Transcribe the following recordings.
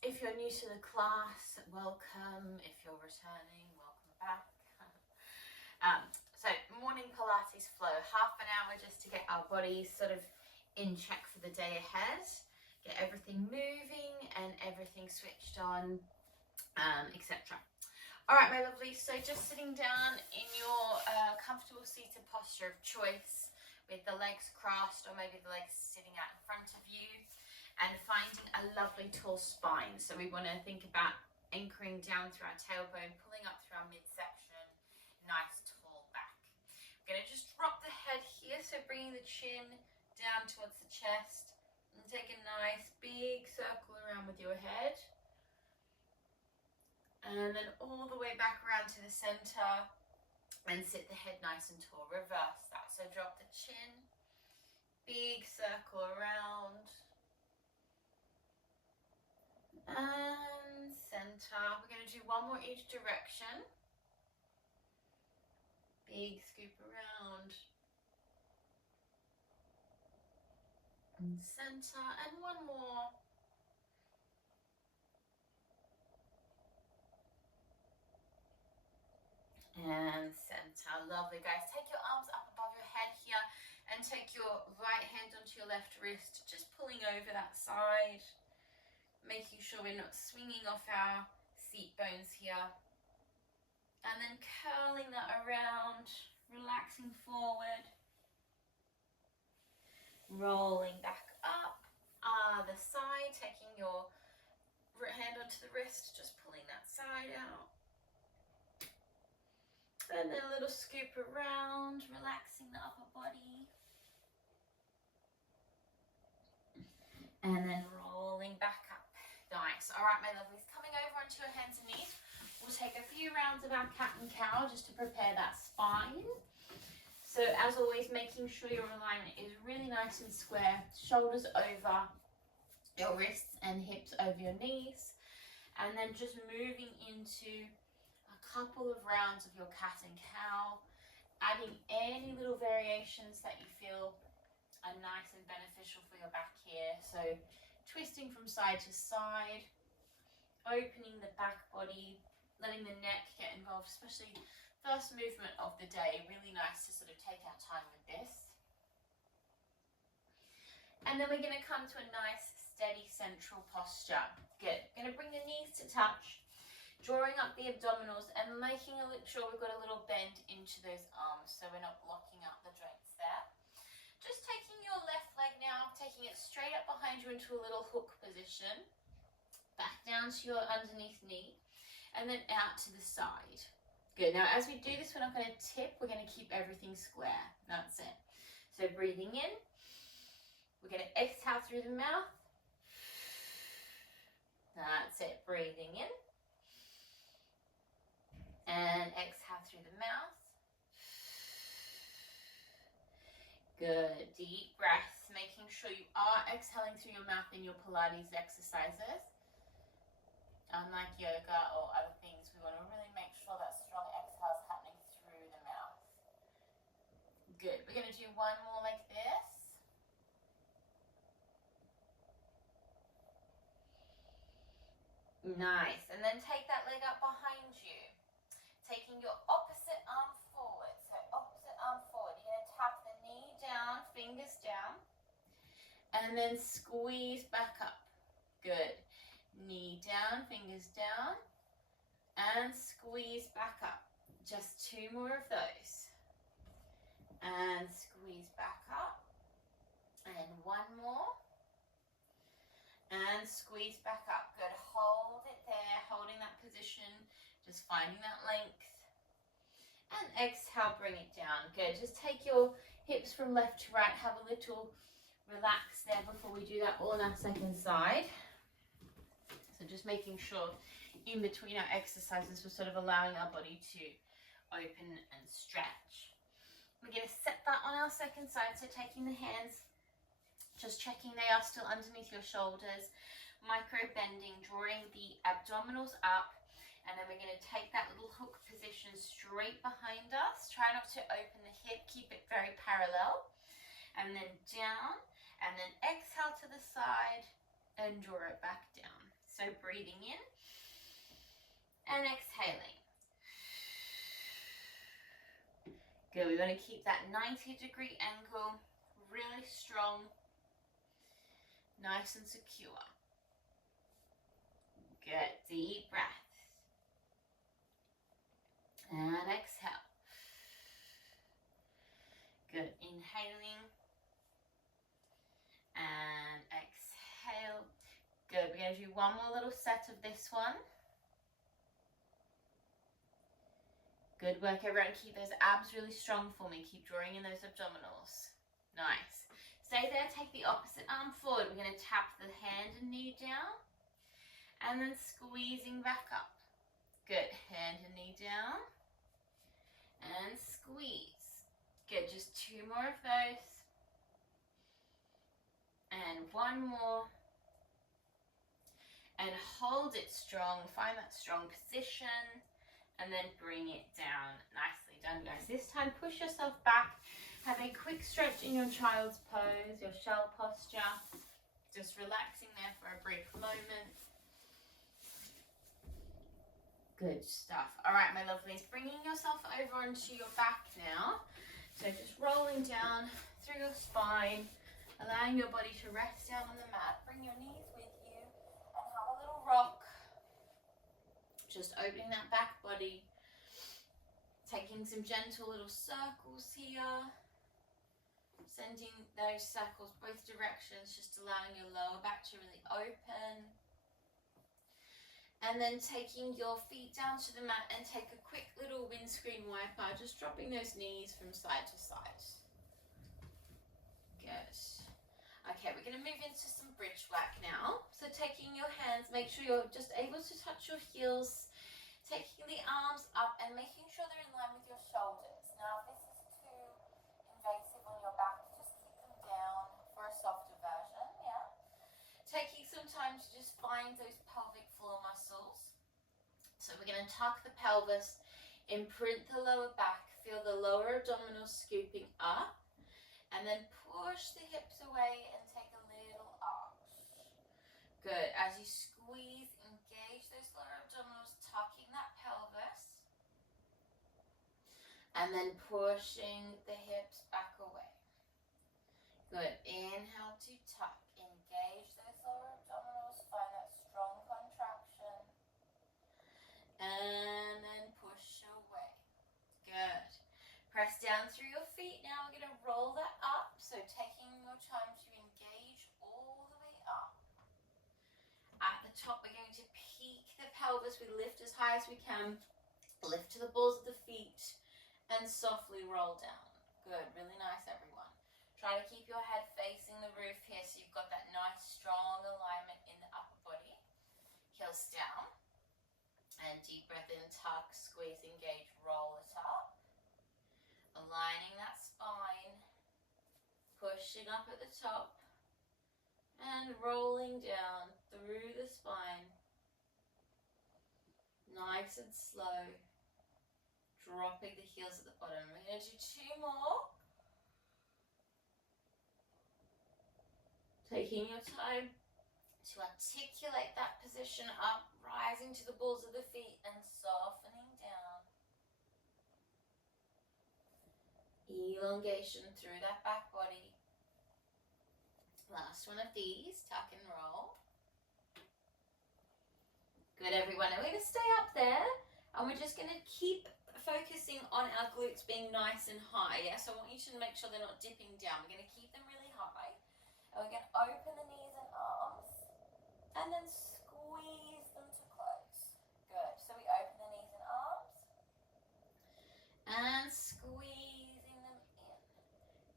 If you're new to the class, welcome. If you're returning, welcome back. So morning Pilates flow, half an hour just to get our bodies sort of in check for the day ahead, get everything moving and everything switched on, etc. All right, my lovelies, so just sitting down in your comfortable seated posture of choice with the legs crossed or maybe the legs sitting out in front of you, and finding a lovely tall spine. So we want to think about anchoring down through our tailbone, pulling up through our midsection, nice tall back. We're going to just drop the head here, so bringing the chin down towards the chest, and take a nice big circle around with your head. And then all the way back around to the center and sit the head nice and tall. Reverse that. So drop the chin, big circle around, and center. We're going to do one more each direction. Big scoop around and center, and one more. And center. Lovely, guys. Take your arms up above your head here and take your right hand onto your left wrist, just pulling over that side, making sure we're not swinging off our seat bones here. And then curling that around, relaxing forward, rolling back up, other side, taking your hand onto the wrist, just pulling that side out. And then a little scoop around, relaxing the upper body. And then rolling back up. Nice. All right, my lovelies, coming over onto your hands and knees. We'll take a few rounds of our cat and cow just to prepare that spine. So as always, making sure your alignment is really nice and square. Shoulders over your wrists and hips over your knees. And then just moving into a couple of rounds of your cat and cow, adding any little variations that you feel are nice and beneficial for your back here. So twisting from side to side, opening the back body, letting the neck get involved, especially first movement of the day. Really nice to sort of take our time with this. And then we're going to come to a nice steady central posture. Good. Going to bring the knees to touch, drawing up the abdominals and making sure we've got a little bend into those arms so we're not blocking out the joints there. Just taking your left leg now, taking it straight up behind you into a little hook position, back down to your underneath knee, and then out to the side. Good. Now as we do this, we're not going to tip, we're going to keep everything square. That's it. So breathing in, we're going to exhale through the mouth. That's it. Breathing in and exhale through the mouth. Good. Deep breaths, making sure you are exhaling through your mouth in your Pilates exercises. Unlike yoga or other things, we want to really make sure that strong exhale is happening through the mouth. Good. We're going to do one more like this. Nice. And then take that leg up behind you. Taking your opposite arm forward. So opposite arm forward. You're going to tap the knee down, fingers down. And then squeeze back up. Good. Knee down, fingers down, and squeeze back up. Just two more of those. And squeeze back up. And one more. And squeeze back up. Good. Hold it there, holding that position, just finding that length. And exhale, bring it down. Good. Just take your hips from left to right. Have a little relax there before we do that on our second side. So just making sure in between our exercises we're sort of allowing our body to open and stretch. We're going to set that on our second side. So taking the hands, just checking they are still underneath your shoulders, micro bending, drawing the abdominals up, and then we're going to take that little hook position straight behind us. Try not to open the hip, keep it very parallel, and then down, and then exhale to the side and draw it back down. So breathing in and exhaling. Good, we want to keep that 90-degree angle really strong, nice and secure. Good, deep breaths. And exhale. Good, inhaling and exhale. Good, we're going to do one more little set of this one. Good work, everyone. Keep those abs really strong for me. Keep drawing in those abdominals. Nice. Stay there, take the opposite arm forward. We're going to tap the hand and knee down and then squeezing back up. Good, hand and knee down and squeeze. Good, just 2 more of those. And 1 more. And hold it strong, find that strong position and then bring it down. Nicely done, guys. This time push yourself back. Have a quick stretch in your child's pose, your shell posture. Just relaxing there for a brief moment. Good stuff. All right, my lovelies, bringing yourself over onto your back now. So just rolling down through your spine, allowing your body to rest down on the mat. Bring your knees with you and have a little rock. Just opening that back body. Taking some gentle little circles here. Sending those circles both directions, just allowing your lower back to really open. And then taking your feet down to the mat and take a quick little windscreen wiper, just dropping those knees from side to side. Good. Okay, we're going to move into some bridge work now. So taking your hands, make sure you're just able to touch your heels, taking the arms up and making sure they're in line with your shoulders. Now, if this is too invasive on your back, just keep them down for a softer version, yeah? Taking some time to just find those pelvic floor muscles. So we're going to tuck the pelvis, imprint the lower back, feel the lower abdominals scooping up, and then push the hips away and take a little arch. Good. As you squeeze, engage those lower abdominals, tucking that pelvis, and then pushing the hips back away. Good. Inhale to tuck. Engage those lower abdominals. Find that strong contraction. And then push away. Good. Press down through your feet. Now we're going to roll that up. So taking your time to engage all the way up. At the top, we're going to peak the pelvis. We lift as high as we can. Lift to the balls of the feet. And softly roll down. Good. Really nice, everyone. Try to keep your head facing the roof here so you've got that nice strong alignment in the upper body. Heels down. And deep breath in, tuck, squeeze, engage, roll it up. Aligning that spine. Pushing up at the top. And rolling down through the spine. Nice and slow. Dropping the heels at the bottom. We're going to do 2 more. Taking your time to articulate that position up, rising to the balls of the feet and softening down. Elongation through that back body. Last one of these, tuck and roll. Good, everyone. And we're going to stay up there and we're just going to keep focusing on our glutes being nice and high. Yeah, so I want you to make sure they're not dipping down. We're going to keep them really high. And we're going to open the knees and arms and then squeeze them to close. Good. So we open the knees and arms and squeezing them in.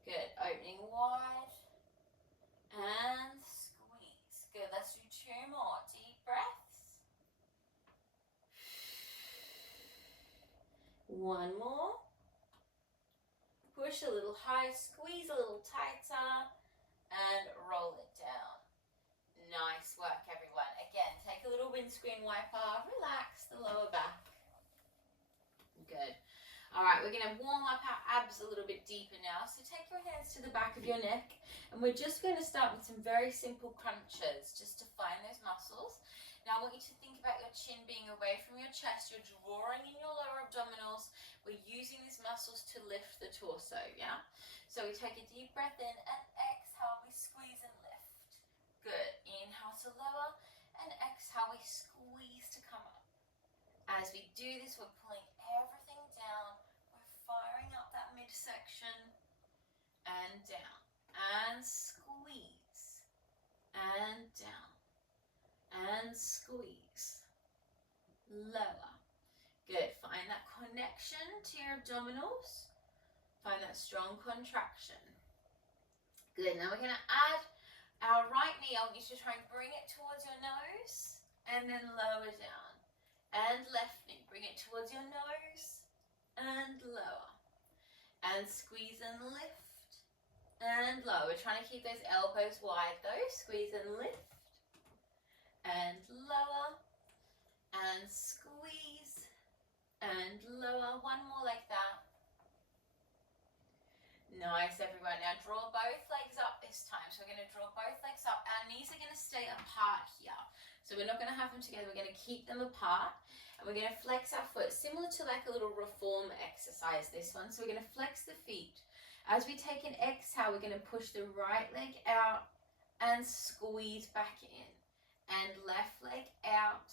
Good. Opening wide and squeeze. Good. Let's do 2 more. Deep breaths. 1 more. Push a little higher, squeeze a little tighter. And roll it down. Nice work, everyone. Again, take a little windscreen wiper. Relax the lower back. Good. All right, we're going to warm up our abs a little bit deeper now. So take your hands to the back of your neck. And we're just going to start with some very simple crunches just to find those muscles. Now I want you to think about your chin being away from your chest. You're drawing in your lower abdominals. We're using these muscles to lift the torso, yeah? So we take a deep breath in and exhale, we squeeze and lift. Good. Inhale to lower and exhale, we squeeze to come up. As we do this, we're pulling everything down. We're firing up that midsection and down and squeeze and down and squeeze. Lower. Good. Find that connection to your abdominals. Find that strong contraction. Good. Now we're going to add our right knee. I want you to try and bring it towards your nose and then lower down. And left knee. Bring it towards your nose and lower. And squeeze and lift and lower. We're trying to keep those elbows wide though. Squeeze and lift and lower and squeeze and lower. One more like that. Nice, everyone. Now draw both legs up this time. So we're going to draw both legs up. Our knees are going to stay apart here. So we're not going to have them together. We're going to keep them apart. And we're going to flex our foot, similar to like a little reform exercise, this one. So we're going to flex the feet. As we take an exhale, we're going to push the right leg out and squeeze back in. And left leg out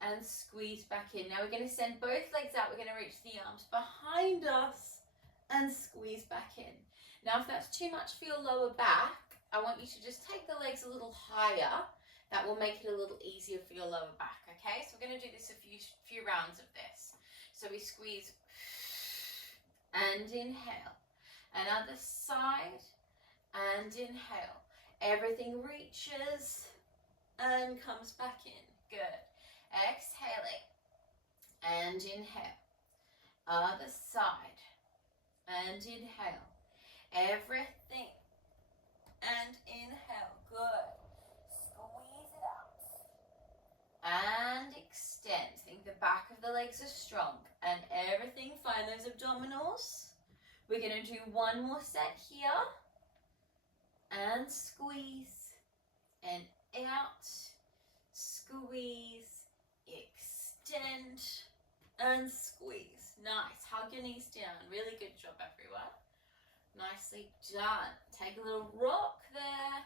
and squeeze back in. Now we're going to send both legs out. We're going to reach the arms behind us and squeeze back in. Now if that's too much for your lower back, I want you to just take the legs a little higher. That will make it a little easier for your lower back, okay? So we're going to do this a few rounds of this. So we squeeze and inhale. And other side and inhale. Everything reaches and comes back in. Good. Exhaling and inhale. Other side and inhale. Everything and inhale. Good. Squeeze it out and extend. Think the back of the legs are strong and everything. Find those abdominals. We're going to do one more set here and squeeze and out, squeeze, extend and squeeze. Nice. Hug your knees down. Really good job, everyone. Nicely done. Take a little rock there.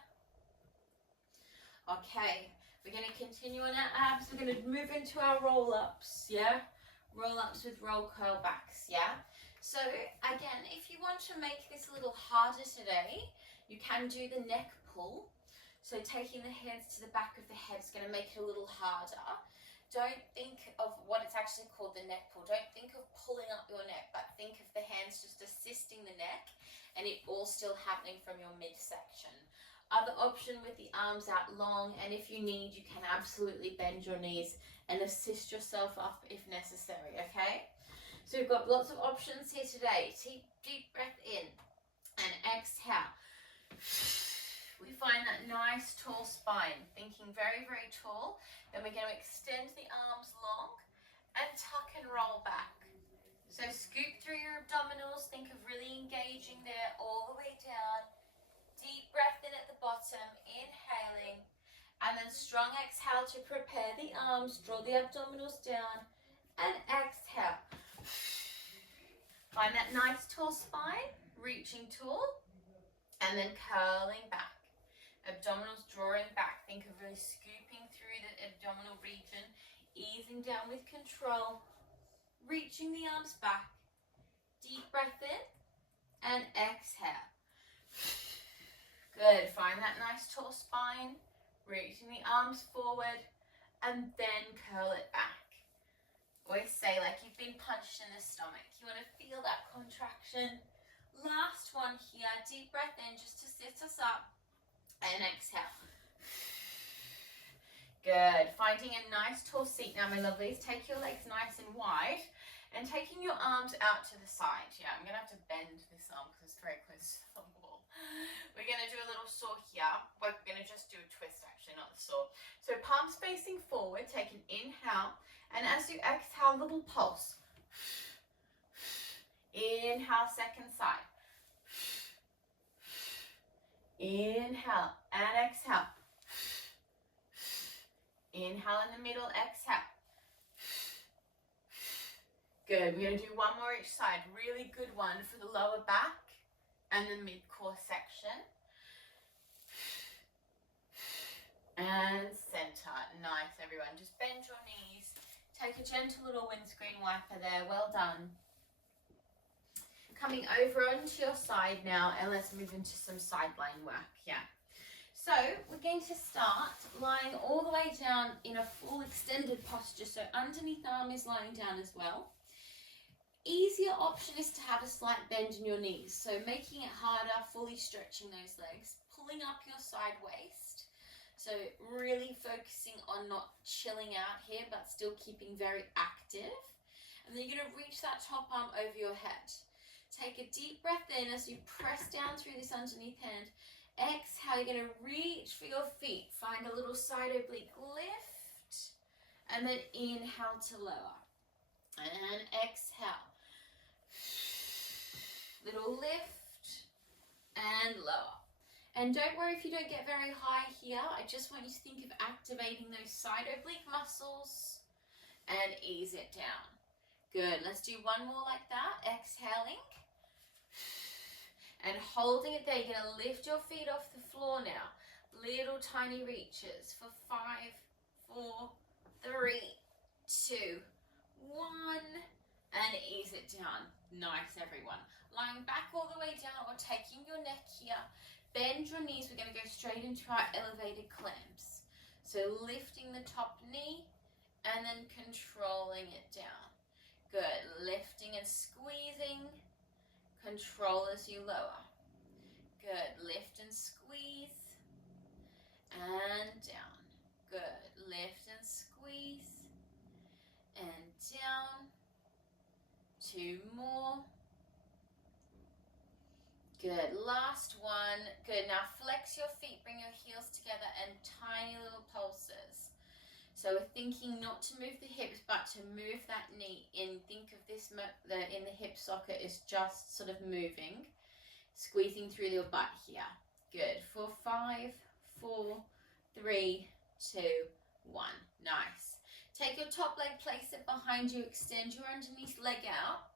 Okay, we're going to continue on our abs. We're going to move into our roll-ups, yeah? Roll-ups with roll curl backs, yeah? So again, if you want to make this a little harder today, you can do the neck pull. So taking the hands to the back of the head is going to make it a little harder. Don't think of what it's actually called, the neck pull. Don't think of pulling up your neck, but think of the hands just assisting the neck and it all still happening from your midsection. Other option with the arms out long, and if you need, you can absolutely bend your knees and assist yourself up if necessary, okay? So we've got lots of options here today. Deep breath in and exhale. We find that nice tall spine, thinking very, very tall. Then we're going to extend the arms long and tuck and roll back. So scoop through your abdominals, think of really engaging there all the way down. Deep breath in at the bottom, inhaling, and then strong exhale to prepare the arms, draw the abdominals down, and exhale. Find that nice tall spine, reaching tall, and then curling back. Abdominals drawing back. Think of really scooping through the abdominal region, easing down with control, reaching the arms back. Deep breath in and exhale. Good. Find that nice tall spine, reaching the arms forward, and then curl it back. Always say like you've been punched in the stomach. You want to feel that contraction. Last one here. Deep breath in just to sit us up. And exhale. Good. Finding a nice tall seat now, my lovelies. Take your legs nice and wide and taking your arms out to the side. Yeah, I'm going to have to bend this arm because it's very close to the wall. We're going to do a little saw here. We're going to just do a twist actually, not the saw. So palms facing forward. Take an inhale. And as you exhale, little pulse. Inhale, second side. Inhale and exhale. Inhale in the middle, exhale. Good, we're gonna do one more each side. Really good one for the lower back and the mid-core section. And center, nice everyone. Just bend your knees. Take a gentle little windscreen wiper there, well done. Coming over onto your side now, and let's move into some sideline work, yeah. So we're going to start lying all the way down in a full extended posture, so underneath arm is lying down as well. Easier option is to have a slight bend in your knees, so making it harder, fully stretching those legs, pulling up your side waist. So really focusing on not chilling out here, but still keeping very active. And then you're going to reach that top arm over your head. Take a deep breath in as you press down through this underneath hand. Exhale, you're going to reach for your feet. Find a little side oblique lift. And then inhale to lower. And exhale. Little lift and lower. And don't worry if you don't get very high here. I just want you to think of activating those side oblique muscles and ease it down. Good. Let's do one more like that. Exhaling and holding it there. You're going to lift your feet off the floor now. Little tiny reaches for 5, 4, 3, 2, 1. And ease it down. Nice, everyone. Lying back all the way down or taking your neck here. Bend your knees. We're going to go straight into our elevated clamps. So lifting the top knee and then controlling it down. Good. Lifting and squeezing. Control as you lower. Good. Lift and squeeze. And down. Good. Lift and squeeze. And down. 2 more. Good, last one. Good, now flex your feet, bring your heels together and tiny little pulses. So we're thinking not to move the hips, but to move that knee in. Think of this in the hip socket is just sort of moving, squeezing through your butt here. Good, for 5, 4, 3, 2, 1. Nice. Take your top leg, place it behind you, extend your underneath leg out.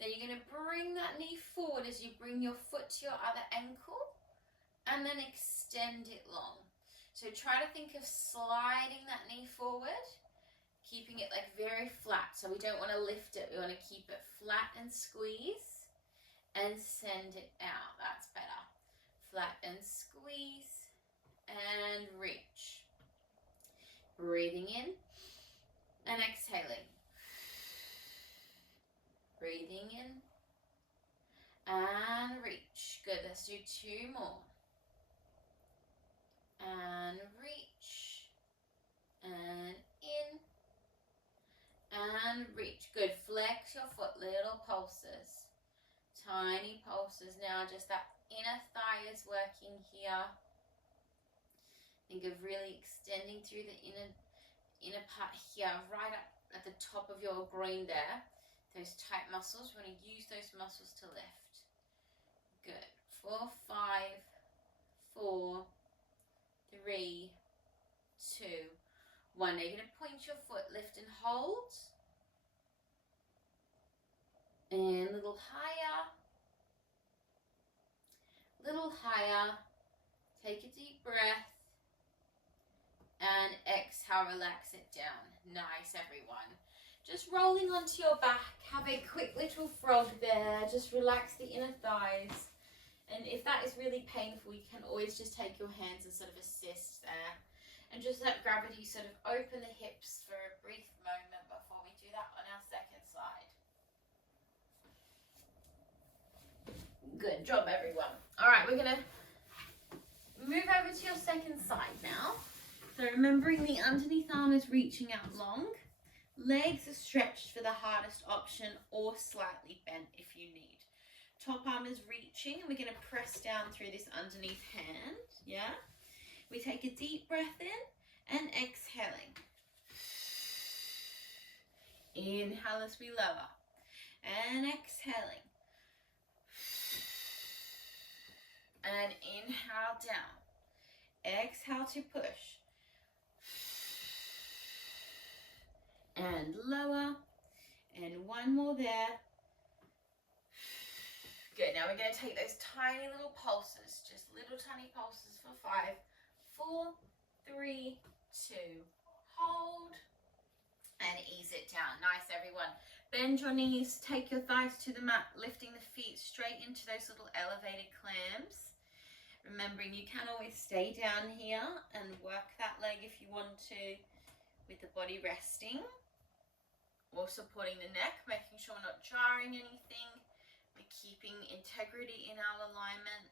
Then you're going to bring that knee forward as you bring your foot to your other ankle and then extend it long. So try to think of sliding that knee forward, keeping it like very flat. So we don't want to lift it. We want to keep it flat and squeeze and send it out. That's better. Flat and squeeze and reach. Breathing in and exhaling. Breathing in and reach. Good, let's do 2 more. And reach and in and reach. Good, flex your foot, little pulses. Tiny pulses now, just that inner thigh is working here. Think of really extending through the inner part here, right up at the top of your groin there. Those tight muscles, we want to use those muscles to lift. Good. 4, 5, 4, 3, 2, 1. Now you're going to point your foot, lift and hold. And a little higher. Little higher. Take a deep breath. And exhale, relax it down. Nice, everyone. Just rolling onto your back, have a quick little frog there, just relax the inner thighs. And if that is really painful, you can always just take your hands and sort of assist there. And just let gravity sort of open the hips for a brief moment before we do that on our second side. Good job, everyone. All right, we're going to move over to your second side now. So remembering the underneath arm is reaching out long. Legs are stretched for the hardest option or slightly bent if you need. Top arm is reaching and we're going to press down through this underneath hand. Yeah. We take a deep breath in and exhaling. Inhale as we lower and exhaling. And inhale down. Exhale to push. and lower, and one more there. Good. Now we're going to take those tiny little pulses, just little tiny pulses for 5, 4, 3, 2, hold, and ease it down. Nice, everyone. Bend your knees, take your thighs to the mat, lifting the feet straight into those little elevated clams. Remembering you can always stay down here and work that leg if you want to, with the body resting or supporting the neck, making sure we're not jarring anything. We're keeping integrity in our alignment.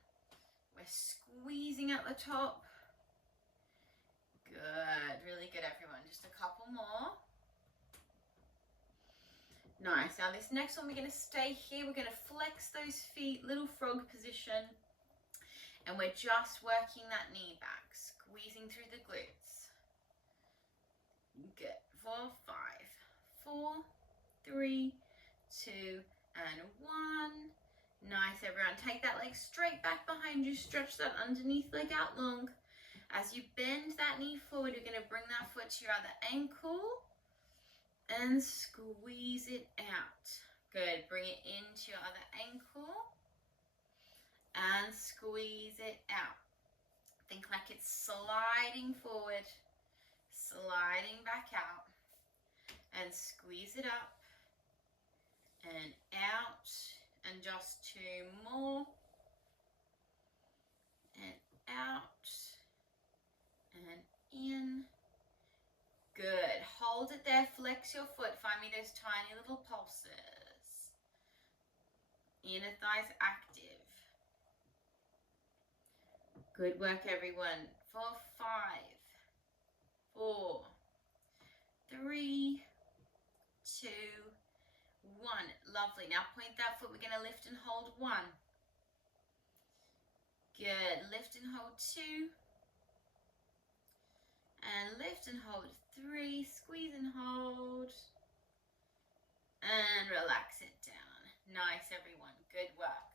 We're squeezing at the top. Good, really good, everyone. Just a couple more. Nice. Now this next one, we're going to stay here. We're going to flex those feet, little frog position. And we're just working that knee back, squeezing through the glutes. Good. 4, 5, 4, 3, 2, and 1. Nice, everyone. Take that leg straight back behind you. Stretch that underneath leg out long. As you bend that knee forward, you're going to bring that foot to your other ankle and squeeze it out. Good. Bring it into your other ankle and squeeze it out. Think like it's sliding forward, sliding back out, and squeeze it up and out, and just 2 more, and out and in. Good. Hold it there, flex your foot, find me those tiny little pulses. Inner thighs active. Good work, everyone. 4, 5, 4, 3, 2, 1. Lovely. Now point that foot. We're going to lift and hold 1. Good. Lift and hold 2. And lift and hold 3. Squeeze and hold. And relax it down. Nice, everyone. Good work.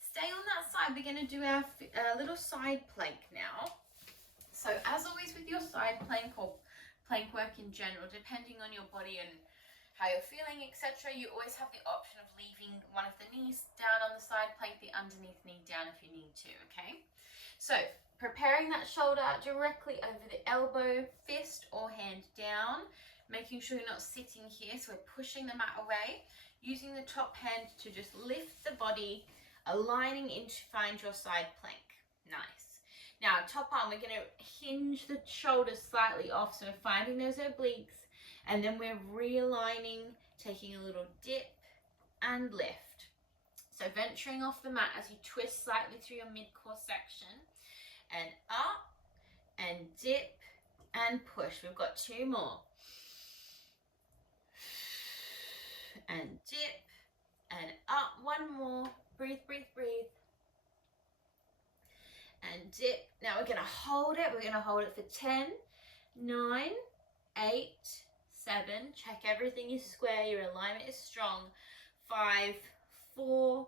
Stay on that side. We're going to do our little side plank now. So as always with your side plank or plank work in general, depending on your body and how you're feeling, etc., you always have the option of leaving one of the knees down on the side plank, the underneath knee down if you need to, okay? So preparing that shoulder directly over the elbow, fist or hand down, making sure you're not sitting here, so we're pushing the mat away, using the top hand to just lift the body, aligning in to find your side plank. Nice. Now, top arm, we're going to hinge the shoulders slightly off, so we're finding those obliques, and then we're realigning, taking a little dip and lift. So venturing off the mat as you twist slightly through your mid-core section, and up, and dip, and push. We've got 2 more. And dip, and up, 1 more. Breathe, breathe, breathe. And dip. Now we're going to hold it. We're going to hold it for 10, 9, 8, 7. Check everything is square. Your alignment is strong. 5, 4,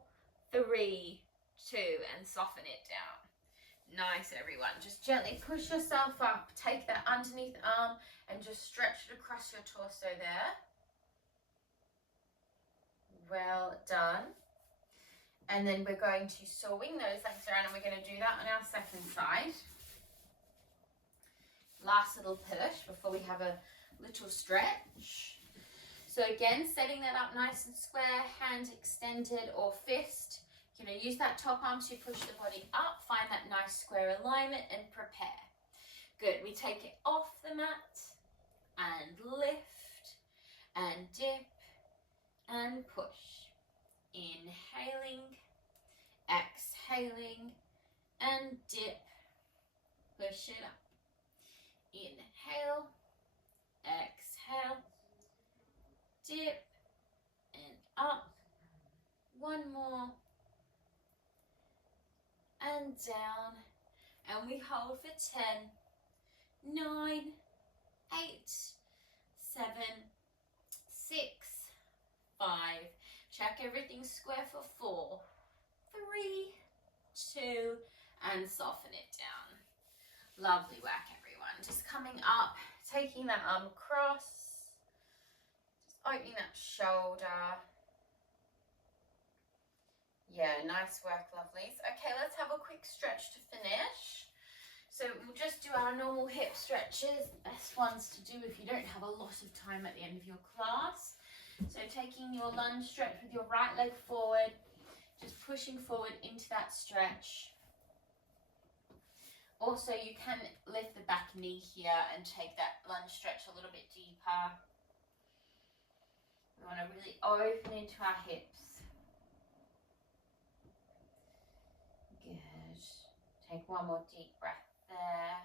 3, 2. And soften it down. Nice, everyone. Just gently push yourself up. Take that underneath arm and just stretch it across your torso there. Well done. And then we're going to swing those legs around, and we're going to do that on our second side. Last little push before we have a little stretch. So again, setting that up nice and square, hand extended or fist. You're going to use that top arm to push the body up, find that nice square alignment and prepare. Good. We take it off the mat and lift and dip and push. Inhaling, exhaling, and dip. Push it up. Inhale, exhale, dip, and up. 1 more. And down. And we hold for 10, 9, 8, 7, 6, 5. Check everything square for 4, 3, 2, and soften it down. Lovely work, everyone. Just coming up, taking that arm across, Opening that shoulder. Yeah, nice work, lovelies. Okay, let's have a quick stretch to finish. So we'll just do our normal hip stretches, best ones to do if you don't have a lot of time at the end of your class. So taking your lunge stretch with your right leg forward, just pushing forward into that stretch. Also, you can lift the back knee here and take that lunge stretch a little bit deeper. We want to really open into our hips. Good. Take one more deep breath there.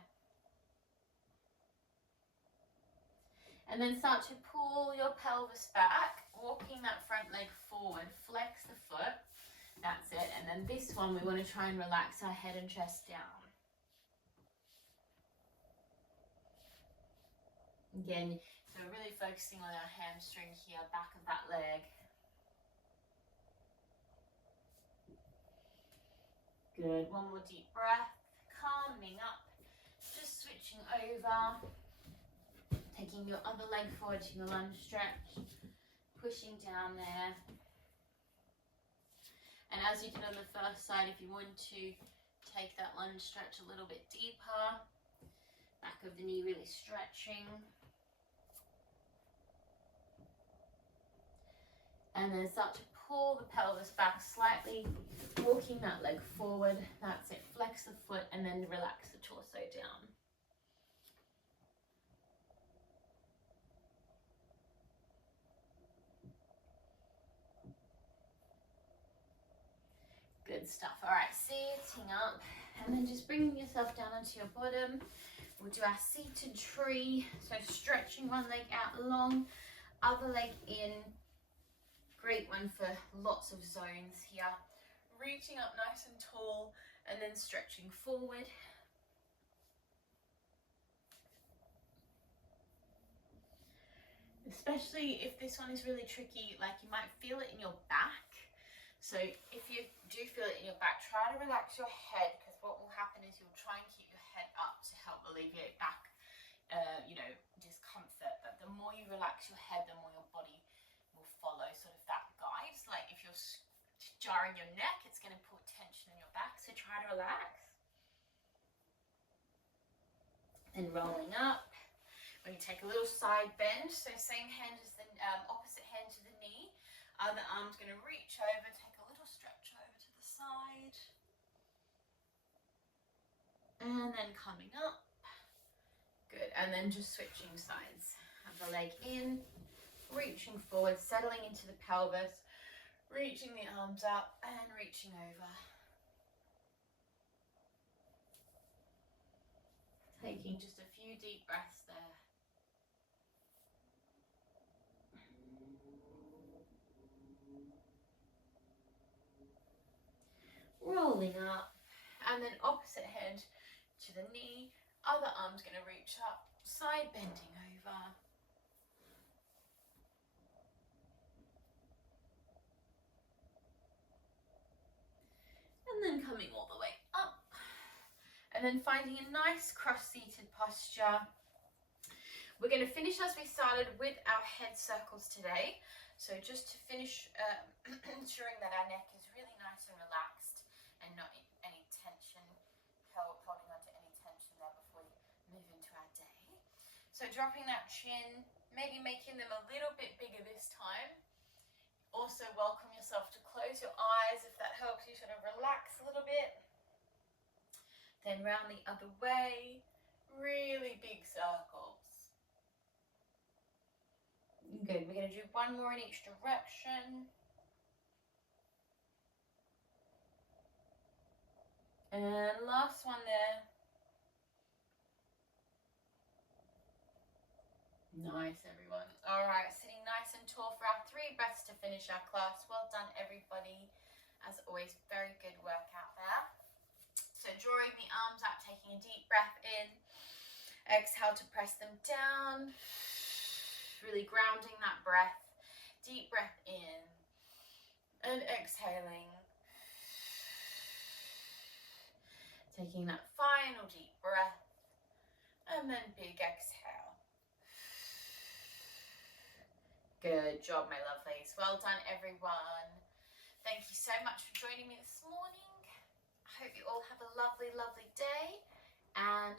And then start to pull your pelvis back, walking that front leg forward, flex the foot. That's it. And then this one, we want to try and relax our head and chest down. Again, so we're really focusing on our hamstring here, back of that leg. Good. One more deep breath, calming up, just switching over, taking your other leg forward to your lunge stretch, pushing down there. And as you did on the first side, if you want to take that lunge stretch a little bit deeper, back of the knee really stretching. And then start to pull the pelvis back slightly, walking that leg forward. That's it. Flex the foot and then relax the torso down. Good stuff. All right, sitting up and then just bringing yourself down onto your bottom. We'll do our seated tree. So stretching one leg out long, other leg in. Great one for lots of zones here. Reaching up nice and tall and then stretching forward. Especially if this one is really tricky, like you might feel it in your back. So if you do feel it in your back, try to relax your head, because what will happen is you'll try and keep your head up to help alleviate back, discomfort. But the more you relax your head, the more your body will follow sort of that guide. So like if you're jarring your neck, it's going to put tension in your back. So try to relax. And rolling up. We're going to take a little side bend. So same hand as the opposite hand to the knee. Other arm's going to reach over, take a little stretch over to the side. And then coming up. Good. And then just switching sides. Have the leg in, reaching forward, settling into the pelvis, reaching the arms up and reaching over. Taking just a few deep breaths there. Rolling up, and then opposite hand to the knee, other arm's going to reach up, side bending over. And then coming all the way up, and then finding a nice cross-seated posture. We're going to finish as we started with our head circles today. So just to finish, ensuring that our neck is really nice and relaxed and not any tension, holding on to any tension there before we move into our day. So dropping that chin, maybe making them a little bit bigger this time. Also welcome yourself to close your eyes if that helps you sort of relax a little bit. Then round the other way, really big circles. Good, we're going to do one more in each direction. And last one there. Nice, everyone. All right, sitting nice and tall for our 3 breaths to finish our class. Well done, everybody. As always, very good workout there. So drawing the arms out, taking a deep breath in. Exhale to press them down. Really grounding that breath. Deep breath in. And exhaling. Taking that final deep breath. And then big exhale. Good job, my lovelies. Well done, everyone. Thank you so much for joining me this morning. I hope you all have a lovely, lovely day, and